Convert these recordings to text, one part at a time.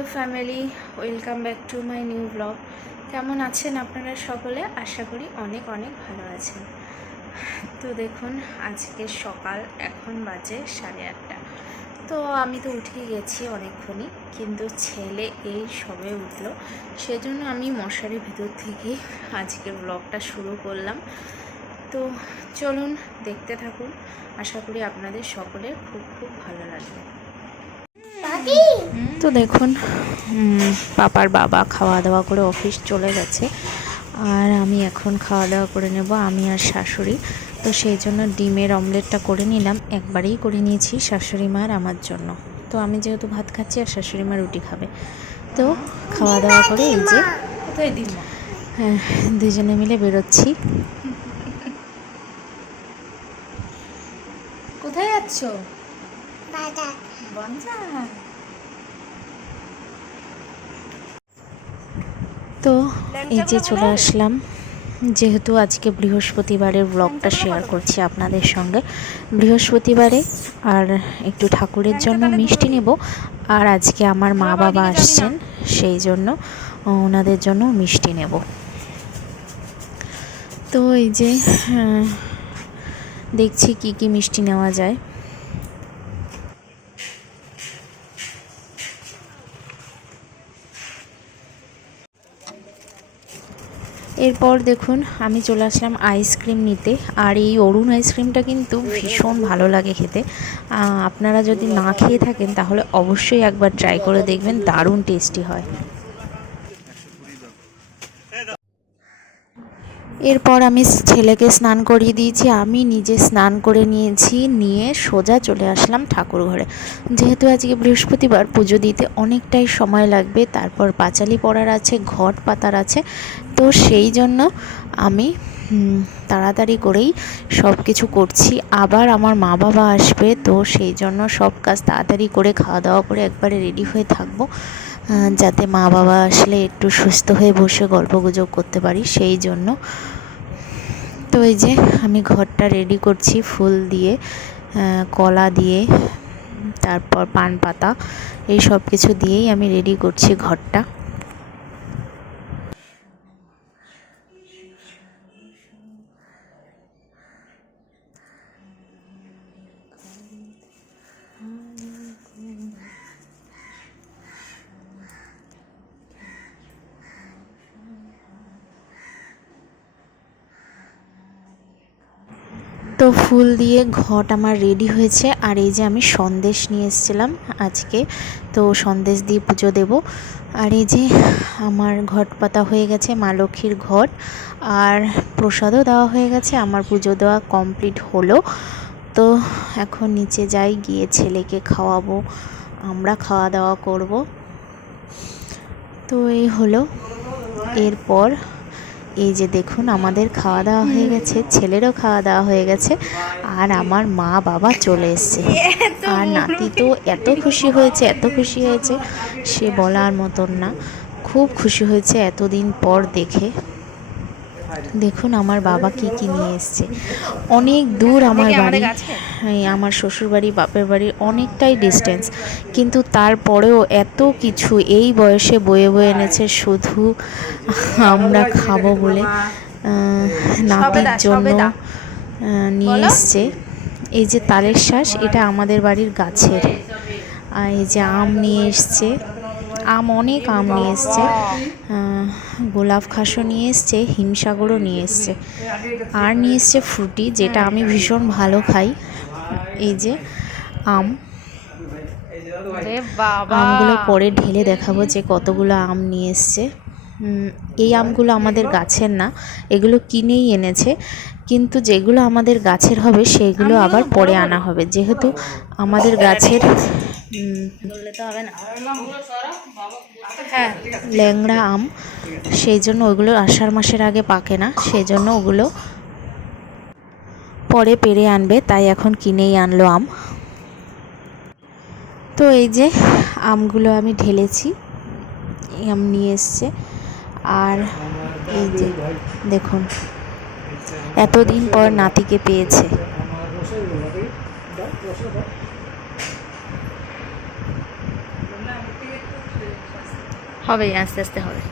Hello family, welcome back to my new blog. কেমন আছেন আপনারা সকলে? আশা করি অনেক অনেক ভালো আছেন। তো দেখুন, আজকে সকাল, এখন বাজে সাড়ে আটটা। তো আমি তো উঠে গেছি অনেকক্ষণই, কিন্তু ছেলে এই সবে উঠল। সেজন্য আমি মশারির ভিতর থেকে আজকে ব্লগটা শুরু করলাম। তো চলুন, দেখতে থাকুন। আশা করি আপনাদের সকলের খুব খুব ভালো লাগবে। তো দেখুন পাপার বাবা খাওয়া দাওয়া করে অফিস চলে গেছে। আর আমি এখন খাওয়া দাওয়া করে নেব আমি আর শাশুড়ি। তো সেই জন্য ডিমের অমলেটটা করে নিলাম একবারেই করে নিয়েছি শাশুড়ি মার আমার জন্য। তো আমি যেহেতু ভাত খাচ্ছি আর শাশুড়ি মা রুটি খাবে। তো খাওয়া দাওয়া করে এই যে হ্যাঁ দুজনে মিলে বেরোচ্ছি। কোথায় যাচ্ছ? বাজার। বাজার তো এই যে চলে আসলাম। যেহেতু আজকে বৃহস্পতিবারের ব্লগটা শেয়ার করছি আপনাদের সঙ্গে। বৃহস্পতিবারে আর একটু ঠাকুরের জন্য মিষ্টি নেব। আর আজকে আমার মা বাবা আসছেন, সেই জন্য ওনাদের জন্য মিষ্টি নেব। তো এই যে দেখছি কি কি মিষ্টি নেওয়া যায়। এরপর দেখুন, আমি চলে আসলাম আইসক্রিম নিতে। আর এই অরুণ আইসক্রিমটা কিন্তু ভীষণ ভালো লাগে খেতে। আপনারা যদি না খেয়ে থাকেন, তাহলে অবশ্যই একবার ট্রাই করে দেখবেন, দারুণ টেস্টি হয়। এরপর আমি ছেলেকে স্নান করিয়ে দিয়েছি। আমি নিজে স্নান করে নিয়েছি, নিয়ে সোজা চলে আসলাম ঠাকুর ঘরে। যেহেতু আজকে বৃহস্পতিবার, পুজো দিতে অনেকটাই সময় লাগবে, তারপর পাঁচালি পড়ার আছে, ঘট পাতার আছে, তো সেই জন্য আমি তাড়াতাড়ি করেই সব কিছু করছি। আবার আমার মা বাবা আসবে, তো সেই জন্য সব কাজ তাড়াতাড়ি করে খাওয়া দাওয়া করে একবারে রেডি হয়ে থাকব। যাতে মা বাবা আসলে একটু সুস্থ হয়ে বসে গল্প গুজব করতে পারি, সেই জন্য। তো এই যে আমি ঘরটা রেডি করছি, ফুল দিয়ে কলা দিয়ে, তারপর পান পাতা, এই সব কিছু দিয়েই আমি রেডি করছি ঘরটা। তো ফুল দিয়ে ঘট আমার রেডি হয়েছে। আর এই যে আমি সন্দেশ নিয়ে এসেছিলাম আজকে, তো সন্দেশ দিয়ে পুজো দেব। আর এই যে আমার ঘট পাতা হয়ে গেছে, মা লক্ষ্মীর ঘট। আর প্রসাদও দেওয়া হয়ে গেছে, আমার পুজো দেওয়া কমপ্লিট হলো। তো এখন নিচে যাই, গিয়ে ছেলেকে খাওয়াবো, আমরা খাওয়া দাওয়া করব। তো এই হলো। এরপর এই যে দেখুন আমাদের খাওয়া দাওয়া হয়ে গেছে ছেলেরও খাওয়া দাওয়া হয়ে গেছে আর আমার মা বাবা চলে এসছে। আর নাতি তো এত খুশি হয়েছে এত খুশি হয়েছে সে বলার মতন না। খুব খুশি হয়েছে এতদিন পর দেখে। দেখুন আমার বাবা কি কি নিয়ে এসছে। অনেক দূর আমার বাড়ি। আমার শ্বশুর বাড়ি বাপের বাড়ি অনেকটাই ডিস্টেন্স কিন্তু তারপরেও এত কিছু এই বয়সে বয়ে বয়ে এনেছে শুধু আমরা খাব বলে। নাতির জন্য নিয়ে। এসছে। এই যে তালের শ্বাস এটা আমাদের বাড়ির গাছের। আর এই যে আম নিয়ে এসছে। আম অনেক আম নিয়ে এসছে। গোলাপ খাসও নিয়ে এসছে হিমসাগরও নিয়ে এসছে। আর নিয়ে এসছে ফ্রুটি যেটা আমি ভীষণ ভালো খাই। এই যে আম। আমগুলো পরে ঢেলে দেখাবো যে কতগুলো আম নিয়ে এসছে। এই আমগুলো আমাদের গাছের না এগুলো কিনেই এনেছে। কিন্তু যেগুলো আমাদের গাছের হবে সেগুলো আবার পরে আনা হবে। যেহেতু আমাদের গাছের বললে তো হবে না। হ্যাঁ ল্যাংড়া আম সেই জন্য ওগুলো আষাঢ় মাসের আগে পাকে না সেই জন্য ওগুলো পরে পেরে আনবে তাই এখন কিনেই আনলো আম। তো এই যে আমগুলো আমি ঢেলেছি আম নিয়ে এসছে। আর এই যে দেখুন এতদিন পর নাতিকে পেয়েছে। হবে আস্তে আস্তে হবে।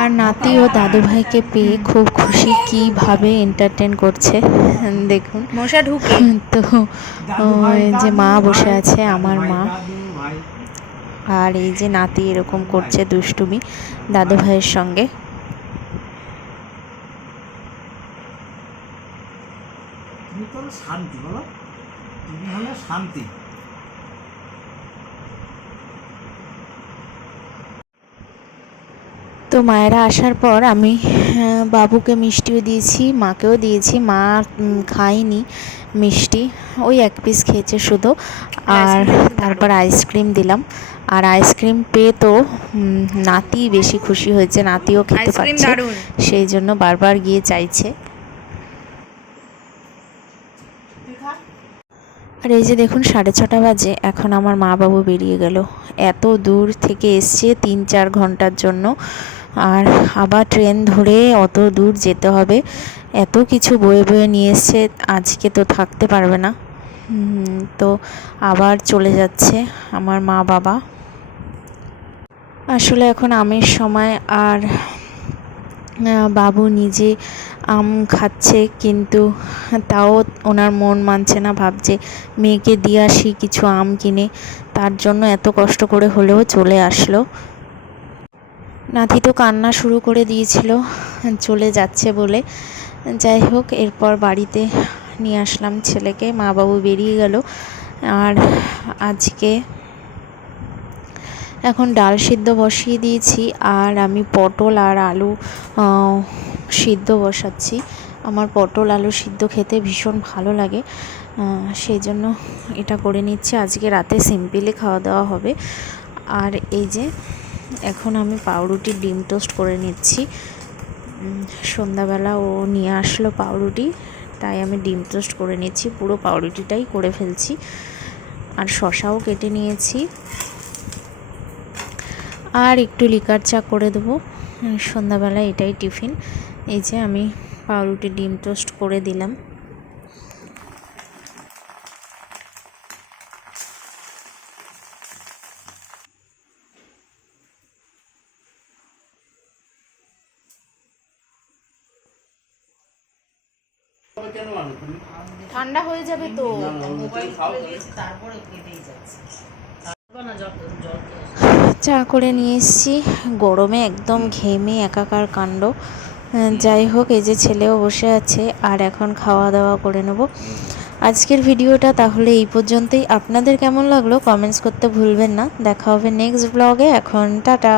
আর নাতি ও দাদু ভাইকে পেয়ে খুব খুশি কীভাবে এন্টারটেন করছে দেখুন। মশা ঢুকে। তো যে মা বসে আছে আমার মা। আর এই যে নাতি এরকম করছে দুষ্টুমি দাদু ভাইয়ের সঙ্গে তুমি তো হলো শান্তি বলো। তুমি হলে শান্তি। তো মায়েরা আসার পর আমি বাবুকে মিষ্টিও দিয়েছি মাকেও দিয়েছি। মা খায়নি মিষ্টি ওই এক পিস খেয়েছে শুধু। আর তারপর? আইসক্রিম দিলাম। আর আইসক্রিম পেয়ে তো নাতি বেশি খুশি হয়েছে নাতিও খেতে পারছে। সেই জন্য বারবার গিয়ে চাইছে। আর এই যে দেখুন, সাড়ে ছটা বাজে, এখন আমার মা বাবু বেরিয়ে গেল। এত দূর থেকে এসছে তিন চার ঘণ্টার জন্য। আর আবার ট্রেন ধরে অত দূর যেতে হবে। এত কিছু বয়ে বয়ে নিয়ে এসছে, আজকে তো থাকতে পারবে না। তো আবার চলে যাচ্ছে আমার মা বাবা আসলে এখন আমের সময়, আর বাবু নিজে আম খাচ্ছে, কিন্তু তাও ওনার মন মানছে না, ভাবছে মেয়েকে দিয়ে আসি কিছু আম কিনে। তার জন্য এত কষ্ট করে হলেও চলে আসলো। নাতি তো কান্না শুরু করে দিয়েছিল, চলে যাচ্ছে বলে। যাই হোক, এরপর বাড়িতে নিয়ে আসলাম ছেলেকে, মা বাবু বেরিয়ে গেল। আর আজকে এখন ডাল সিদ্ধ বসিয়ে দিয়েছি আর আমি পটল আর আলু সিদ্ধ বসাচ্ছি। আমার পটল, আলু সিদ্ধ খেতে ভীষণ ভালো লাগে। সেই জন্য এটা করে নিচ্ছি। আজকে রাতে সিম্পলি খাওয়া দাওয়া হবে। আর এই যে এখন আমি পাউরুটি ডিম টোস্ট করে নিচ্ছি। সন্ধ্যাবেলা ও নিয়ে আসলো পাউরুটি, তাই আমি ডিম টোস্ট করে নিচ্ছি। পুরো পাউরুটিটাই করে ফেলছি। আর শশাও কেটে নিয়েছি। আর একটু লিকার চা করে দেবো। সন্ধ্যাবেলা এটাই টিফিন। এই যে আমি পাউরুটি ডিম টোস্ট করে দিলাম। ঠান্ডা হয়ে যাবে তো। চা করে নিয়ে এসেছি। গরমে একদম ঘেমে একাকার কাণ্ড। যাই হোক, এই যে ছেলেও বসে আছে, আর এখন খাওয়া দাওয়া করে নেব। আজকের ভিডিওটা তাহলে এই পর্যন্তই। আপনাদের কেমন লাগল? কমেন্টস করতে ভুলবেন না। দেখা হবে নেক্সট ব্লগে এখন টাটা।